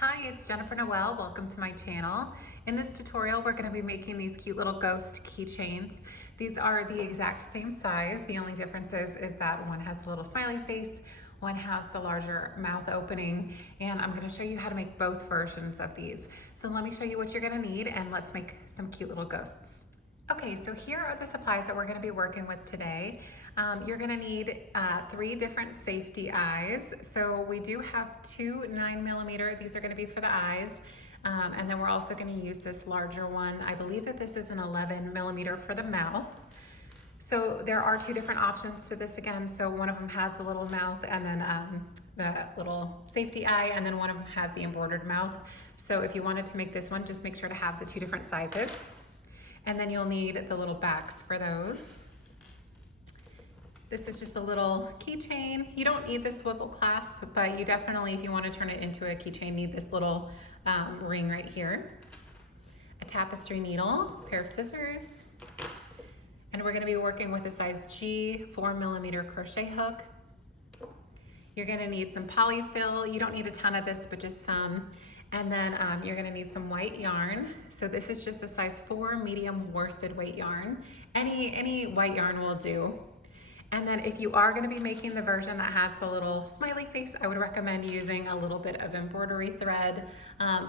Hi, it's Jennifer Noel. Welcome to my channel. In this tutorial, we're going to be making these cute little ghost keychains. These are the exact same size. The only difference is that one has a little smiley face, one has the larger mouth opening, and I'm going to show you how to make both versions of these. So let me show you what you're going to need, and let's make some cute little ghosts. Okay, so here are the supplies that we're going to be working with today. You're going to need 3 different safety eyes. So we do have 2 9mm. These are going to be for the eyes. And then we're also going to use this larger one. I believe that this is an 11mm for the mouth. So there are 2 different options to this again. So one of them has the little mouth and then the little safety eye, and then one of them has the embroidered mouth. So if you wanted to make this one, just make sure to have the 2 different sizes. And then you'll need the little backs for those. This is just a little keychain. You don't need the swivel clasp, but you definitely, if you want to turn it into a keychain, need this little ring right here. A tapestry needle, a pair of scissors, and we're going to be working with a size G 4mm crochet hook. You're going to need some polyfill. You don't need a ton of this, but just some. And then you're going to need some white yarn. So this is just a size 4 medium worsted weight yarn. Any white yarn will do. And then if you are going to be making the version that has the little smiley face, I would recommend using a little bit of embroidery thread.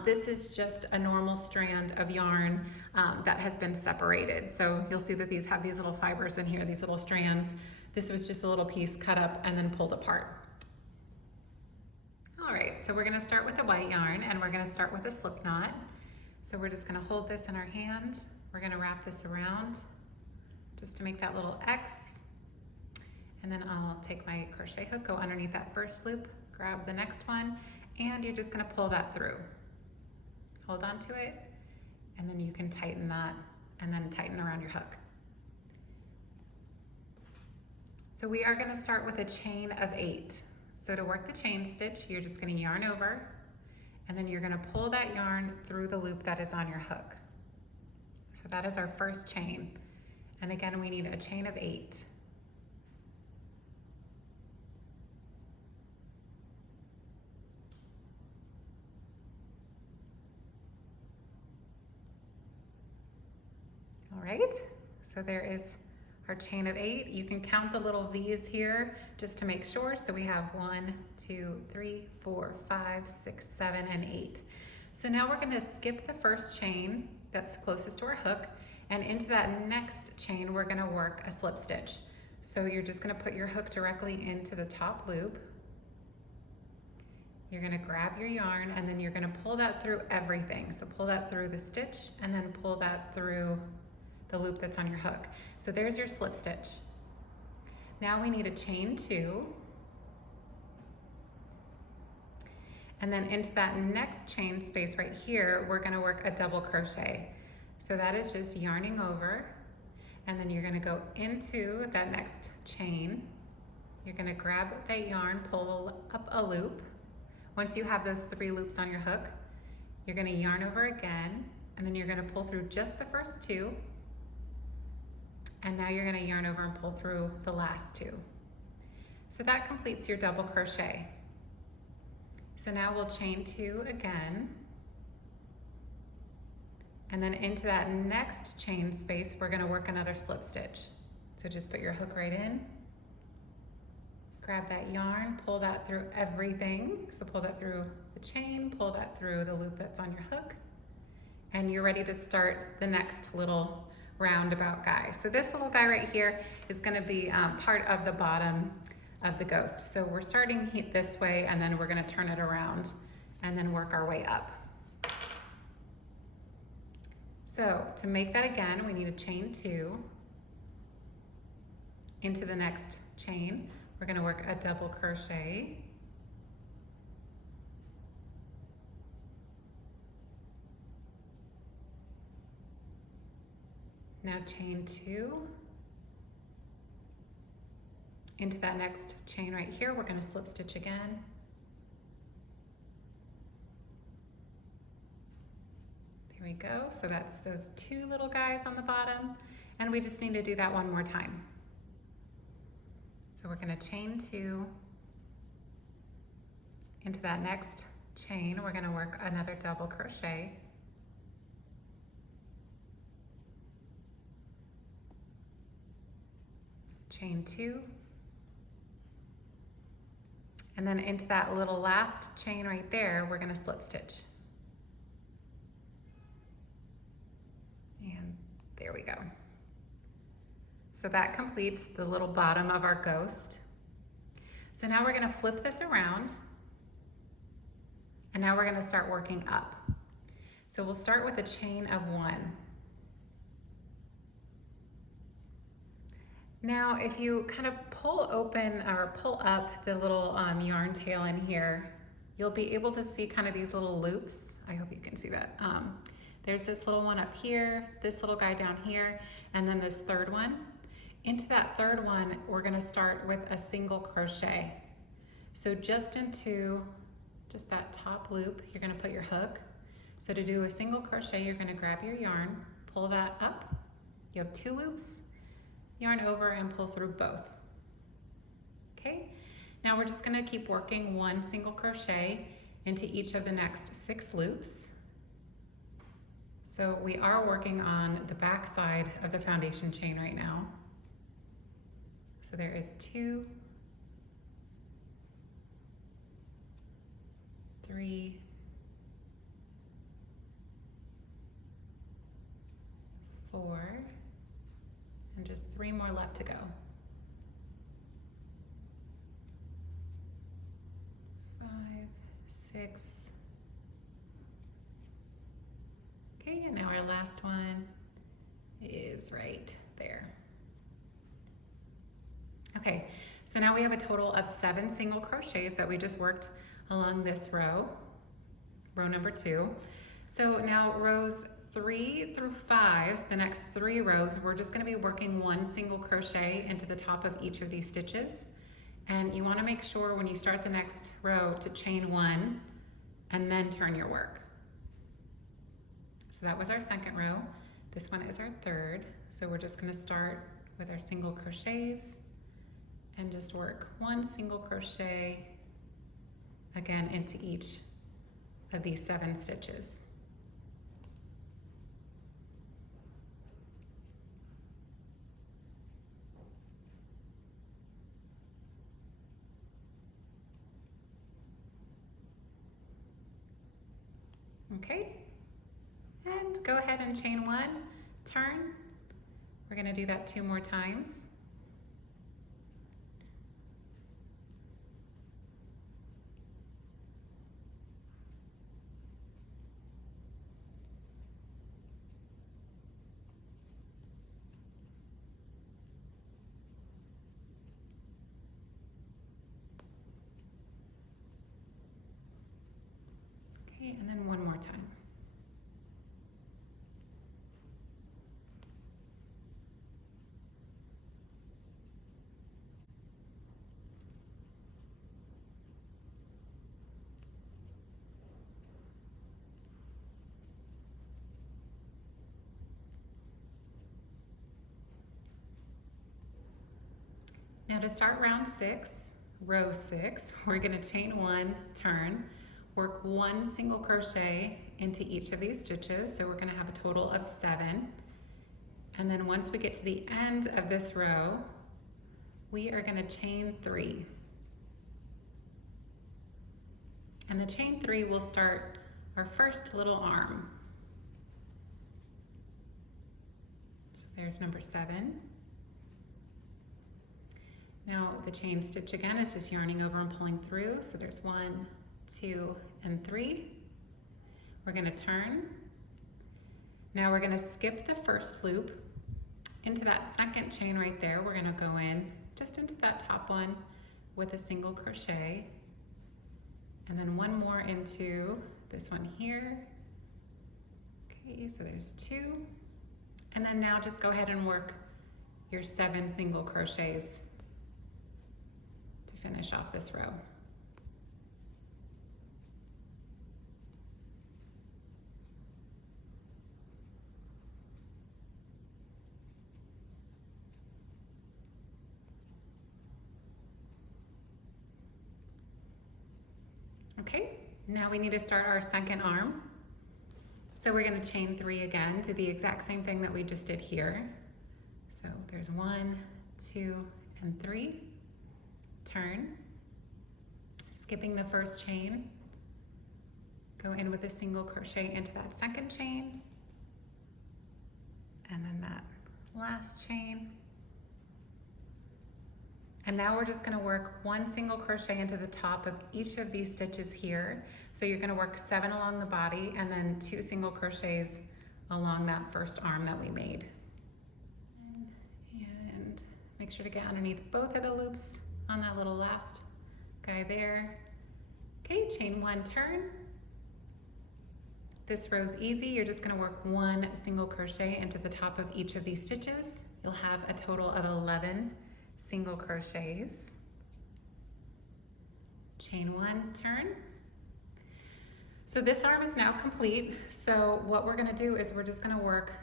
This is just a normal strand of yarn that has been separated. So you'll see that these have these little fibers in here, these little strands. This was just a little piece cut up and then pulled apart. All right, so we're going to start with the white yarn, and we're going to start with a slip knot. So we're just going to hold this in our hand. We're going to wrap this around just to make that little X. And then I'll take my crochet hook, go underneath that first loop, grab the next one, and you're just going to pull that through. Hold on to it, and then you can tighten that and then tighten around your hook. So we are going to start with a chain of 8. So to work the chain stitch, you're just going to yarn over, and then you're going to pull that yarn through the loop that is on your hook. So that is our first chain. And again, we need a chain of 8. All right, so there is our chain of 8. You can count the little V's here just to make sure. So we have 1, 2, 3, 4, 5, 6, 7, and 8. So now we're going to skip the first chain that's closest to our hook, and into that next chain we're going to work a slip stitch. So you're just going to put your hook directly into the top loop. You're going to grab your yarn, and then you're going to pull that through everything. So pull that through the stitch, and then pull that through the loop that's on your hook. So there's your slip stitch. Now we need a chain 2. And then into that next chain space right here, we're going to work a double crochet. So that is just yarning over, and then you're going to go into that next chain. You're going to grab that yarn, pull up a loop. Once you have those 3 loops on your hook, you're going to yarn over again, and then you're going to pull through just the first 2. And now you're going to yarn over and pull through the last 2. So that completes your double crochet. So now we'll chain 2 again. And then into that next chain space, we're going to work another slip stitch. So just put your hook right in. Grab that yarn, pull that through everything. So pull that through the chain, pull that through the loop that's on your hook. And you're ready to start the next little roundabout guy. So this little guy right here is going to be part of the bottom of the ghost. So we're starting this way, and then we're going to turn it around and then work our way up. So to make that again, we need a chain 2. Into the next chain, we're going to work a double crochet. Now chain 2. Into that next chain right here, we're going to slip stitch again. There we go. So that's those 2 little guys on the bottom, and we just need to do that one more time. So we're going to chain 2 into that next chain, we're going to work another double crochet. Chain 2. And then into that little last chain right there, we're going to slip stitch. And there we go. So that completes the little bottom of our ghost. So now we're going to flip this around, and now we're going to start working up. So we'll start with a chain of 1. Now if you kind of pull open or pull up the little yarn tail in here, you'll be able to see kind of these little loops. I hope you can see that. There's this little one up here, this little guy down here, and then this third one. Into that third one, we're going to start with a single crochet. So just into just that top loop, you're going to put your hook. So to do a single crochet, you're going to grab your yarn, pull that up. You have 2 loops, yarn over and pull through both. Okay, now we're just going to keep working 1 single crochet into each of the next 6 loops. So we are working on the back side of the foundation chain right now. So there is 2, 3, 4, and just 3 more left to go. 5, 6. Okay, and now our last one is right there. Okay, so now we have a total of 7 single crochets that we just worked along this row, row number 2. So now rows 3 through 5, the next 3 rows, we're just going to be working 1 single crochet into the top of each of these stitches. And you want to make sure when you start the next row to chain 1 and then turn your work. So that was our second row. This one is our third. So we're just going to start with our single crochets and just work 1 single crochet again into each of these 7 stitches. Okay, and go ahead and chain 1, turn. We're going to do that 2 more times. Okay, and then 1 more time. Now to start round 6, row 6, we're going to chain 1, turn, work 1 single crochet into each of these stitches. So we're going to have a total of 7. And then once we get to the end of this row, we are going to chain 3. And the chain 3 will start our first little arm. So there's number 7. Now the chain stitch again is just yarning over and pulling through. So there's 1, 2, and 3. We're going to turn. Now we're going to skip the first loop into that second chain right there. We're going to go in just into that top one with a single crochet, and then 1 more into this one here. Okay, so there's 2, and then now just go ahead and work your 7 single crochets to finish off this row. Okay, Now we need to start our second arm. So we're going to chain 3 again, do the exact same thing that we just did here. So there's 1, 2, and 3. Turn, skipping the first chain, go in with a single crochet into that second chain, and then that last chain. And now we're just going to work 1 single crochet into the top of each of these stitches here. So you're going to work 7 along the body and then 2 single crochets along that first arm that we made. And make sure to get underneath both of the loops on that little last guy there. Okay, chain 1, turn. This row's easy. You're just going to work 1 single crochet into the top of each of these stitches. You'll have a total of 11 single crochets. Chain 1, turn. So this arm is now complete. So what we're going to do is we're just going to work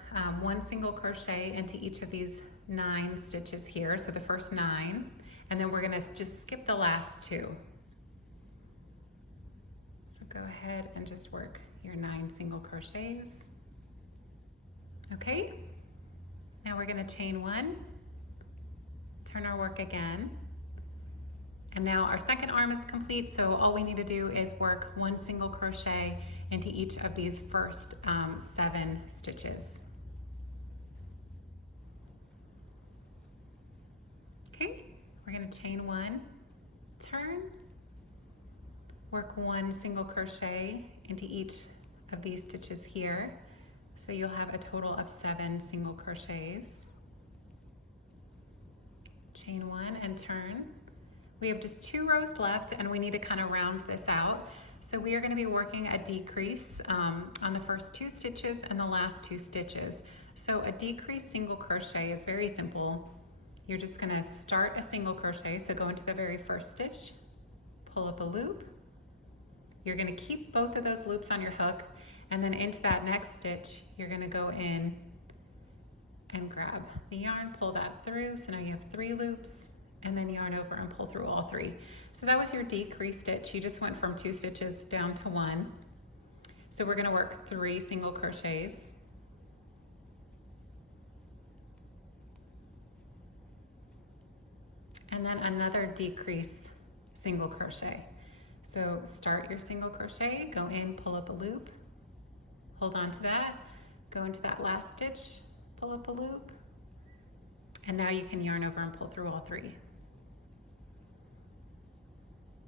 1 single crochet into each of these 9 stitches here. So the first 9, and then we're going to just skip the last 2. So go ahead and just work your 9 single crochets. Okay, now we're going to chain 1, turn our work again, and now our second arm is complete. So all we need to do is work 1 single crochet into each of these first 7 stitches. Okay, we're going to chain 1, turn, work 1 single crochet into each of these stitches here. So you'll have a total of 7 single crochets. Chain 1 and turn. We have just 2 rows left and we need to kind of round this out. So we are going to be working a decrease on the first 2 stitches and the last 2 stitches. So a decrease single crochet is very simple. You're just going to start a single crochet. So go into the very first stitch, pull up a loop. You're going to keep both of those loops on your hook, and then into that next stitch, you're going to go in and grab the yarn, pull that through. So now you have 3 loops, and then yarn over and pull through all 3. So that was your decrease stitch. You just went from 2 stitches down to 1. So we're going to work 3 single crochets. And then another decrease single crochet. So start your single crochet, go in, pull up a loop, hold on to that, go into that last stitch, pull up a loop, and now you can yarn over and pull through all 3.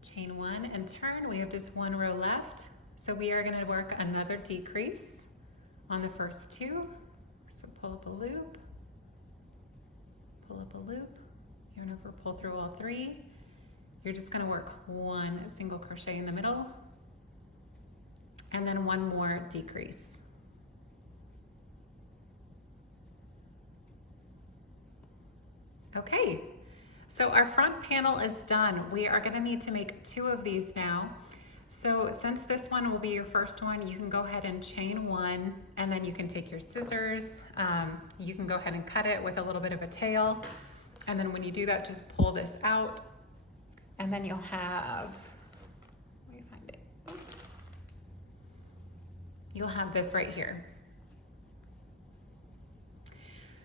Chain 1 and turn. We have just 1 row left. So we are going to work another decrease on the first 2. So pull up a loop, pull up a loop, yarn over, pull through all 3. You're just going to work 1 single crochet in the middle, and then 1 more decrease. Okay, so our front panel is done. We are going to need to make 2 of these now. So since this one will be your first one, you can go ahead and chain 1, and then you can take your scissors. You can go ahead and cut it with a little bit of a tail, and then when you do that, just pull this out. And then you'll have, let me find it. You'll have this right here.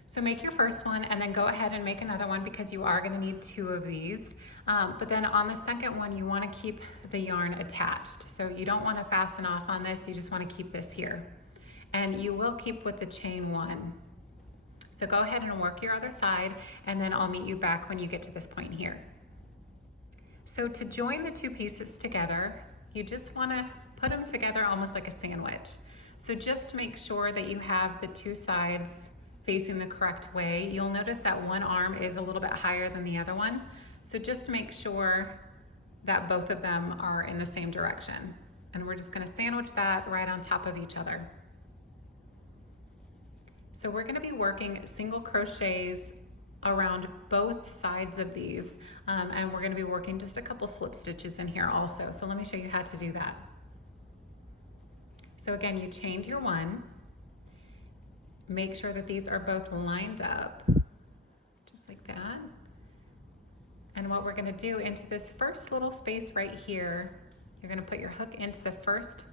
So make your first one and then go ahead and make another one because you are gonna need 2 of these. But then on the second one, you wanna keep the yarn attached. So you don't wanna fasten off on this, you just wanna keep this here. And you will keep with the chain 1. So go ahead and work your other side, and then I'll meet you back when you get to this point here. So to join the 2 pieces together, you just want to put them together almost like a sandwich. So just make sure that you have the 2 sides facing the correct way. You'll notice that one arm is a little bit higher than the other one. So just make sure that both of them are in the same direction. And we're just going to sandwich that right on top of each other. So we're going to be working single crochets around both sides of these, and we're going to be working just a couple slip stitches in here also. So let me show you how to do that. So again, you chained your 1. Make sure that these are both lined up, just like that. And what we're going to do into this first little space right here, You're going to put your hook into the first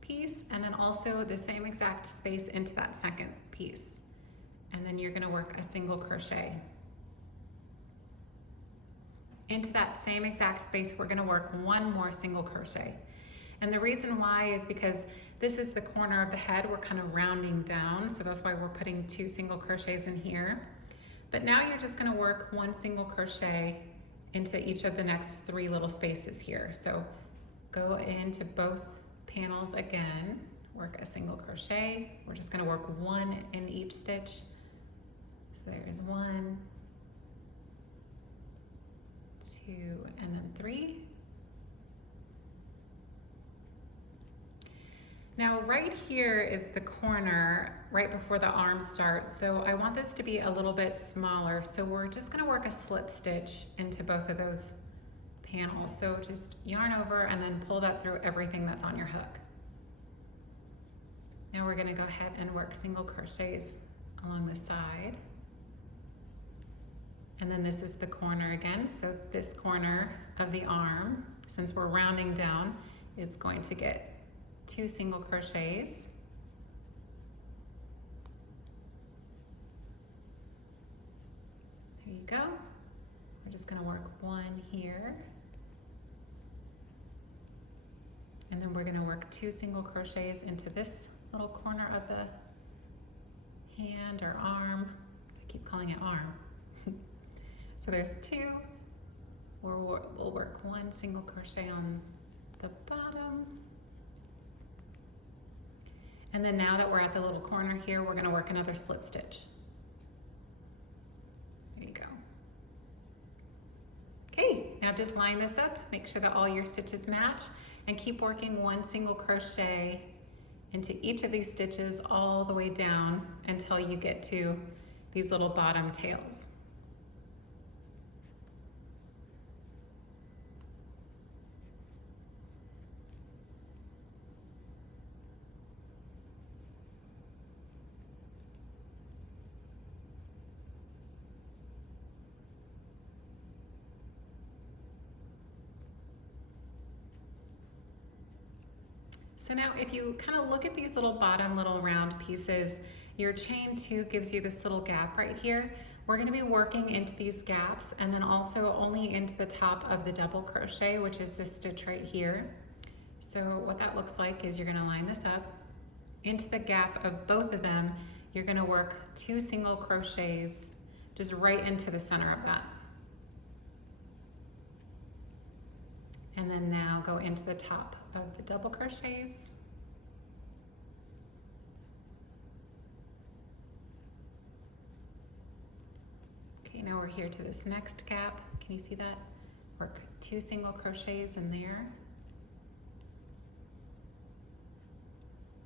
piece and then also the same exact space into that second piece. And then you're going to work a single crochet. Into that same exact space, we're going to work one more single crochet. And the reason why is because this is the corner of the head. We're kind of rounding down, so that's why we're putting 2 single crochets in here. But now you're just going to work 1 single crochet into each of the next 3 little spaces here. So go into both panels again, work a single crochet. We're just going to work 1 in each stitch. So there's 1, 2, and then 3. Now right here is the corner right before the arm starts, so I want this to be a little bit smaller, so we're just going to work a slip stitch into both of those panels. So just yarn over and then pull that through everything that's on your hook. Now we're going to go ahead and work single crochets along the side. And then this is the corner again, so this corner of the arm, since we're rounding down, is going to get 2 single crochets. There you go. We're just going to work 1 here. And then we're going to work 2 single crochets into this little corner of the hand or arm. I keep calling it arm. So there's 2. We'll work 1 single crochet on the bottom. And then now that we're at the little corner here, we're going to work another slip stitch. There you go. Okay, now just line this up, make sure that all your stitches match, and keep working 1 single crochet into each of these stitches all the way down until you get to these little bottom tails. So now if you kind of look at these little bottom little round pieces, your chain 2 gives you this little gap right here. We're going to be working into these gaps and then also only into the top of the double crochet, which is this stitch right here. So what that looks like is you're going to line this up. Into the gap of both of them, you're going to work 2 single crochets just right into the center of that. And then now go into the top of the double crochets. Okay, now we're here to this next gap. Can you see that? Work 2 single crochets in there.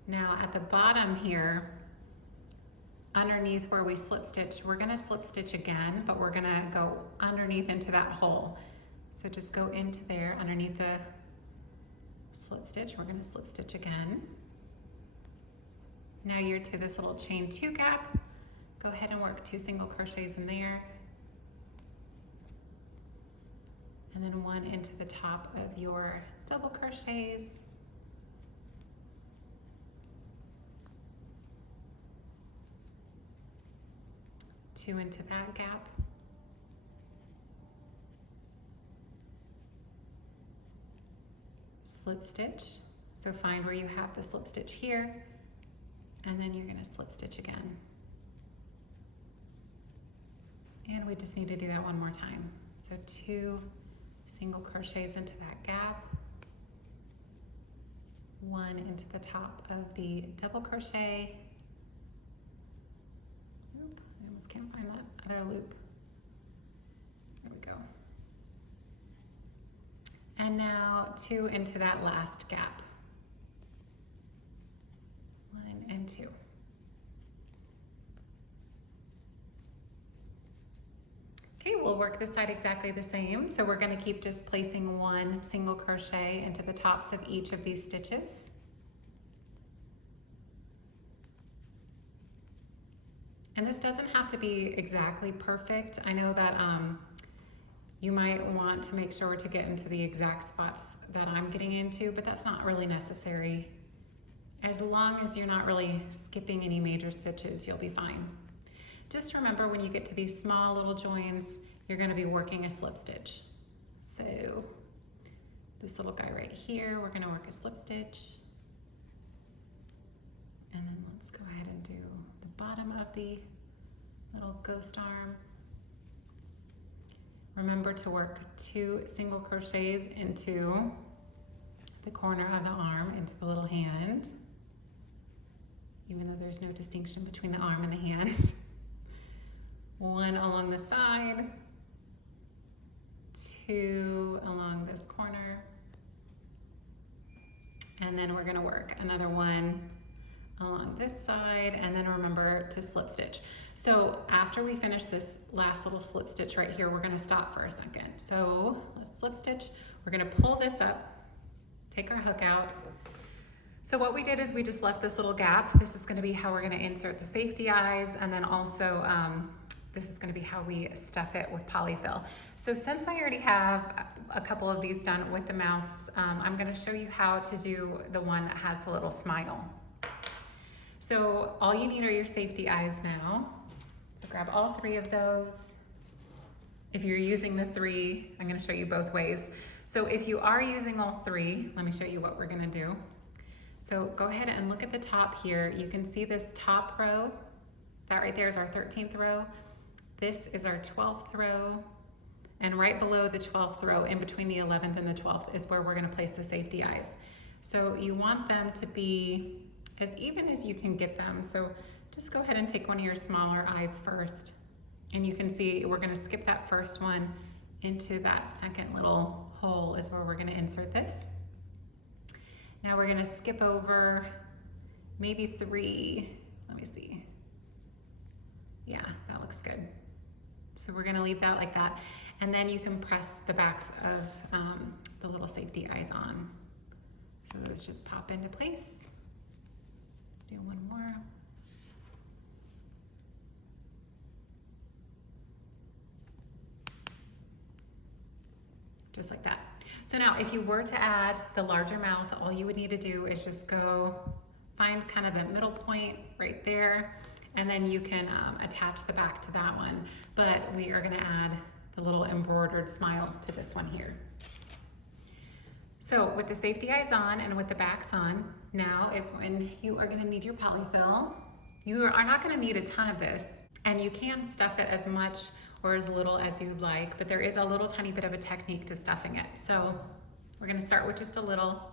Now at the bottom here, underneath where we slip stitch, we're going to slip stitch again, but we're going to go underneath into that hole. So just go into there underneath the slip stitch. We're going to slip stitch again. Now you're to this little chain 2 gap. Go ahead and work 2 single crochets in there. And then 1 into the top of your double crochets. Two into that gap. Slip stitch. So find where you have the slip stitch here, and then you're going to slip stitch again. And we just need to do that one more time. So 2 single crochets into that gap, 1 into the top of the double crochet. Oop, I almost can't find that other loop. There we go. And now 2 into that last gap. 1 and 2. Okay, we'll work this side exactly the same. So we're going to keep just placing 1 single crochet into the tops of each of these stitches. And this doesn't have to be exactly perfect. I know that You might want to make sure to get into the exact spots that I'm getting into, but that's not really necessary. As long as you're not really skipping any major stitches, you'll be fine. Just remember when you get to these small little joins, you're going to be working a slip stitch. So this little guy right here, we're going to work a slip stitch. And then let's go ahead and do the bottom of the little ghost arm. Remember to work 2 single crochets into the corner of the arm, into the little hand, even though there's no distinction between the arm and the hand. 1 along the side, 2 along this corner, and then we're going to work another 1 along this side, and then remember to slip stitch. So after we finish this last little slip stitch right here, we're going to stop for a second. So let's slip stitch. We're going to pull this up, take our hook out. So what we did is we just left this little gap. This is going to be how we're going to insert the safety eyes, and then also this is going to be how we stuff it with polyfill. So since I already have a couple of these done with the mouths, I'm going to show you how to do the one that has the little smile. So all you need are your safety eyes now. So grab all 3 of those. If you're using the 3, I'm going to show you both ways. So if you are using all 3, let me show you what we're going to do. So go ahead and look at the top here. You can see this top row. That right there is our 13th row. This is our 12th row. And right below the 12th row, in between the 11th and the 12th, is where we're going to place the safety eyes. So you want them to be as even as you can get them. So just go ahead and take one of your smaller eyes first. And you can see we're going to skip that first one into that second little hole is where we're going to insert this. Now we're going to skip over maybe 3. Let me see. Yeah, that looks good. So we're going to leave that like that. And then you can press the backs of the little safety eyes on. So those just pop into place. Do 1 more. Just like that. So now if you were to add the larger mouth, all you would need to do is just go find kind of the middle point right there, and then you can attach the back to that one. But we are going to add the little embroidered smile to this one here. So with the safety eyes on and with the backs on, now is when you are going to need your polyfill. You are not going to need a ton of this, and you can stuff it as much or as little as you'd like, but there is a little tiny bit of a technique to stuffing it. So we're going to start with just a little,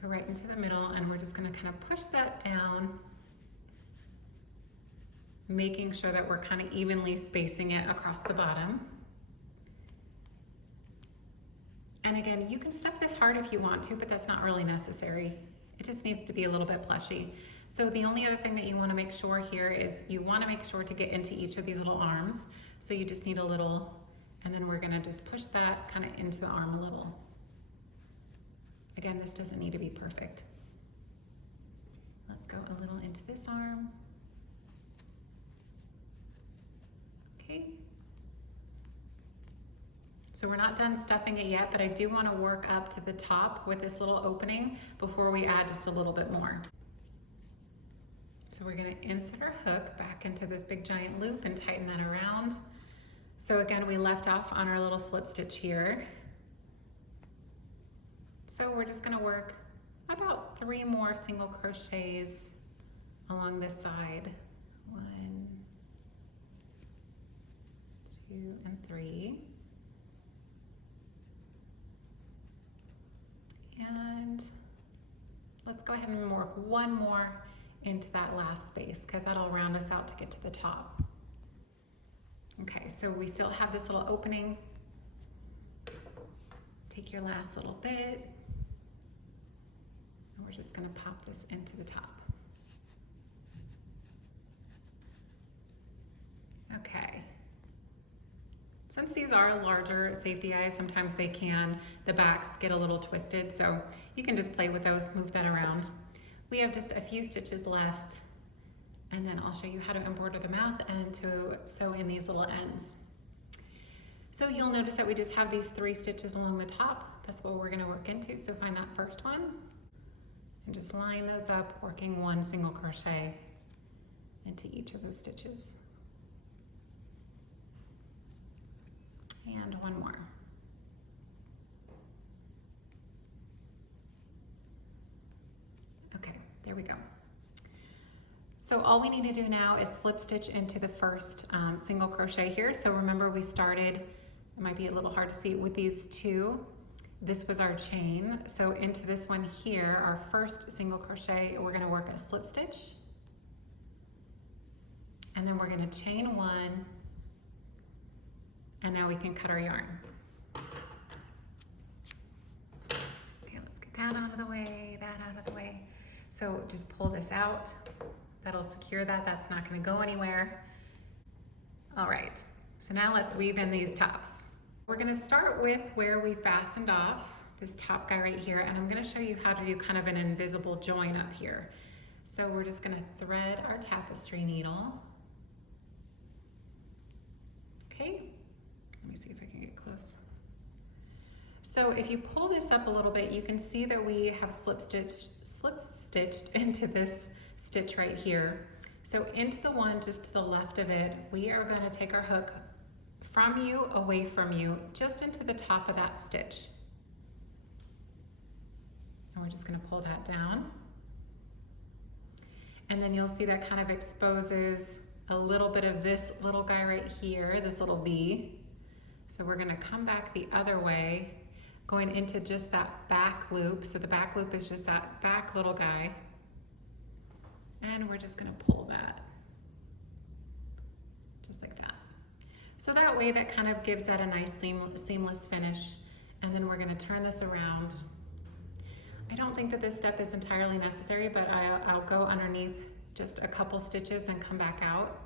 go right into the middle, and we're just going to kind of push that down, making sure that we're kind of evenly spacing it across the bottom. And again, you can stuff this hard if you want to, but that's not really necessary. It just needs to be a little bit plushy. So the only other thing that you want to make sure here is you want to make sure to get into each of these little arms. So you just need a little, and then we're going to just push that kind of into the arm a little. Again, this doesn't need to be perfect. Let's go a little into this arm. Okay. So we're not done stuffing it yet, but I do want to work up to the top with this little opening before we add just a little bit more. So we're going to insert our hook back into this big giant loop and tighten that around. So again, we left off on our little slip stitch here. So we're just going to work about 3 more single crochets along this side. 1, 2, and 3. And let's go ahead and work 1 more into that last space, because that'll round us out to get to the top. Okay, so we still have this little opening. Take your last little bit, and we're just going to pop this into the top. Okay. Since these are larger safety eyes, sometimes the backs get a little twisted, so you can just play with those, move that around. We have just a few stitches left, and then I'll show you how to embroider the mouth and to sew in these little ends. So you'll notice that we just have these 3 stitches along the top. That's what we're going to work into. So find that first one and just line those up, working 1 single crochet into each of those stitches. And 1 more. Okay, there we go. So all we need to do now is slip stitch into the first single crochet here. So remember we started, it might be a little hard to see, with these 2. This was our chain. So into this one here, our first single crochet, we're gonna work a slip stitch. And then we're gonna chain 1. And now we can cut our yarn. Okay, let's get that out of the way, that out of the way. So just pull this out. That'll secure that. That's not going to go anywhere. All right, so now let's weave in these tops. We're going to start with where we fastened off this top guy right here, and I'm going to show you how to do kind of an invisible join up here. So we're just going to thread our tapestry needle. Okay, let me see if I can get close. So if you pull this up a little bit, you can see that we have slip stitched into this stitch right here. So into the one just to the left of it, we are going to take our hook from you, away from you, just into the top of that stitch. And we're just going to pull that down. And then you'll see that kind of exposes a little bit of this little guy right here, this little V. So we're going to come back the other way, going into just that back loop. So the back loop is just that back little guy. And we're just going to pull that. Just like that. So that way that kind of gives that a nice seamless finish. And then we're going to turn this around. I don't think that this step is entirely necessary, but I'll go underneath just a couple stitches and come back out.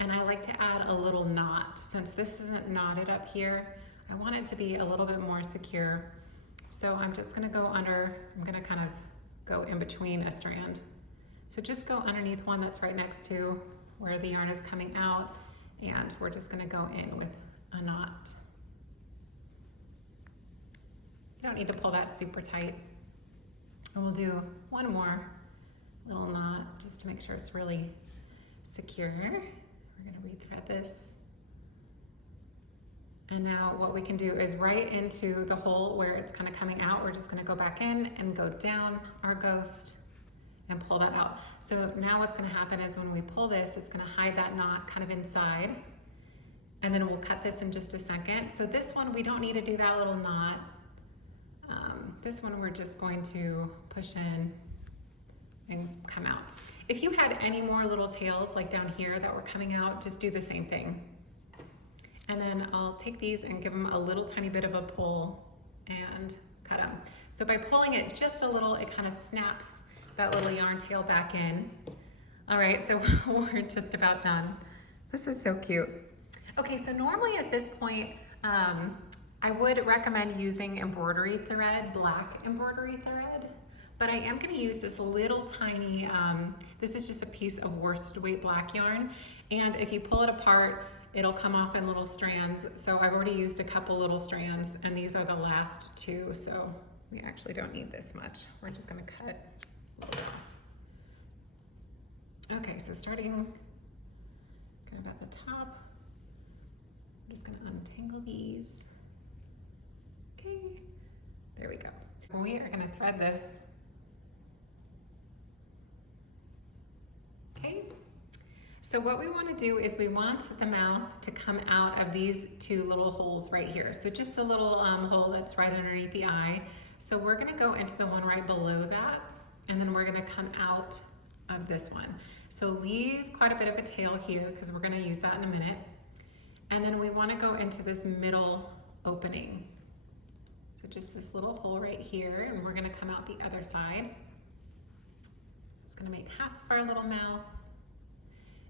And I like to add a little knot. Since this isn't knotted up here, I want it to be a little bit more secure. So I'm just going to go under, I'm going to kind of go in between a strand. So just go underneath one that's right next to where the yarn is coming out, and we're just going to go in with a knot. You don't need to pull that super tight. And we'll do one more little knot just to make sure it's really secure. We're going to rethread this. And now what we can do is right into the hole where it's kind of coming out, we're just going to go back in and go down our ghost and pull that out. So now what's going to happen is when we pull this, it's going to hide that knot kind of inside. And then we'll cut this in just a second. So this one, we don't need to do that little knot. This one, we're just going to push in and come out. If you had any more little tails like down here that were coming out, just do the same thing. And then I'll take these and give them a little tiny bit of a pull and cut them. So by pulling it just a little, it kind of snaps that little yarn tail back in. All right, so we're just about done. This is so cute. Okay, so normally at this point, I would recommend using embroidery thread, black embroidery thread, but I am going to use this little tiny, this is just a piece of worsted weight black yarn, and if you pull it apart, it'll come off in little strands. So I've already used a couple little strands, and these are the last 2, so we actually don't need this much. We're just going to cut a little bit off. Okay, so starting kind of at the top, I'm just going to untangle these. Okay, there we go. We are going to thread this. Okay, so what we want to do is we want the mouth to come out of these 2 little holes right here. So just the little hole that's right underneath the eye. So we're going to go into the one right below that, and then we're going to come out of this one. So leave quite a bit of a tail here because we're going to use that in a minute. And then we want to go into this middle opening. So just this little hole right here, and we're going to come out the other side. It's going to make half of our little mouth,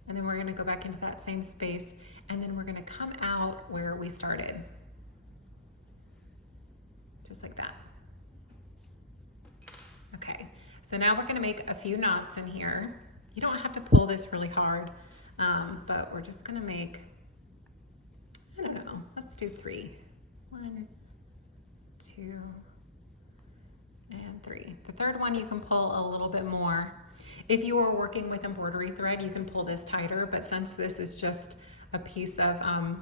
and then we're going to go back into that same space, and then we're going to come out where we started. Just like that. Okay, so now we're going to make a few knots in here. You don't have to pull this really hard, but we're just going to make, I don't know, let's let's do 3. 1, 2, and 3. The third one you can pull a little bit more. If you are working with embroidery thread, you can pull this tighter, but since this is just a piece of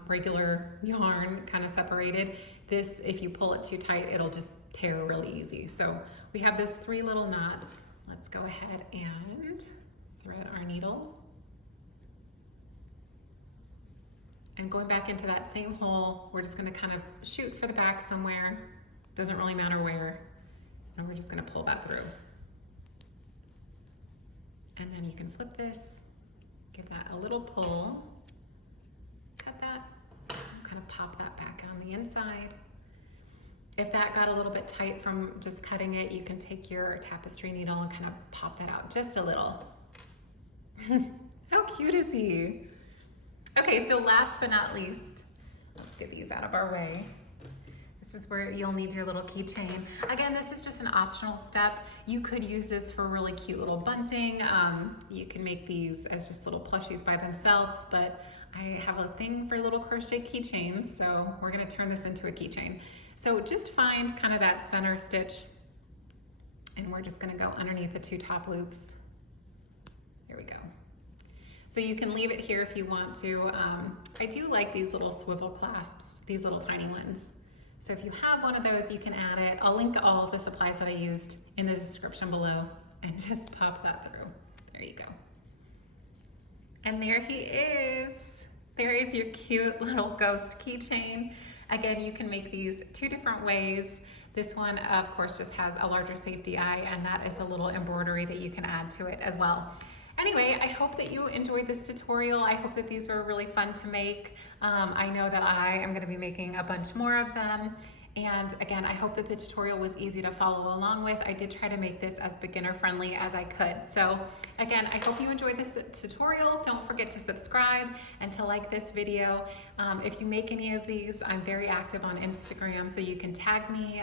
regular yarn kind of separated, this, if you pull it too tight, it'll just tear really easy. So we have those 3 little knots. Let's go ahead and thread our needle. And going back into that same hole, we're just gonna kind of shoot for the back somewhere. Doesn't really matter where. And we're just gonna pull that through. And then you can flip this, give that a little pull, cut that, kind of pop that back on the inside. If that got a little bit tight from just cutting it, you can take your tapestry needle and kind of pop that out just a little. How cute is he? Okay, so last but not least, let's get these out of our way. This is where you'll need your little keychain. Again, this is just an optional step. You could use this for really cute little bunting. You can make these as just little plushies by themselves, but I have a thing for little crochet keychains, so we're gonna turn this into a keychain. So just find kind of that center stitch, and we're just gonna go underneath the 2 top loops. There we go. So you can leave it here if you want to. I do like these little swivel clasps, these little tiny ones. So if you have one of those, you can add it. I'll link all of the supplies that I used in the description below, and just pop that through. There you go. And there he is. There is your cute little ghost keychain. Again, you can make these 2 different ways. This one, of course, just has a larger safety eye, and that is a little embroidery that you can add to it as well. Anyway, I hope that you enjoyed this tutorial. I hope that these were really fun to make. I know that I am going to be making a bunch more of them. And again, I hope that the tutorial was easy to follow along with. I did try to make this as beginner friendly as I could. So again, I hope you enjoyed this tutorial. Don't forget to subscribe and to like this video. If you make any of these, I'm very active on Instagram, so you can tag me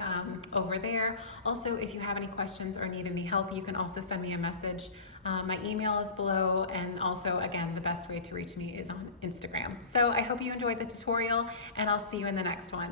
over there. Also, if you have any questions or need any help, you can also send me a message. My email is below, and also, again, the best way to reach me is on Instagram. So I hope you enjoyed the tutorial, and I'll see you in the next one.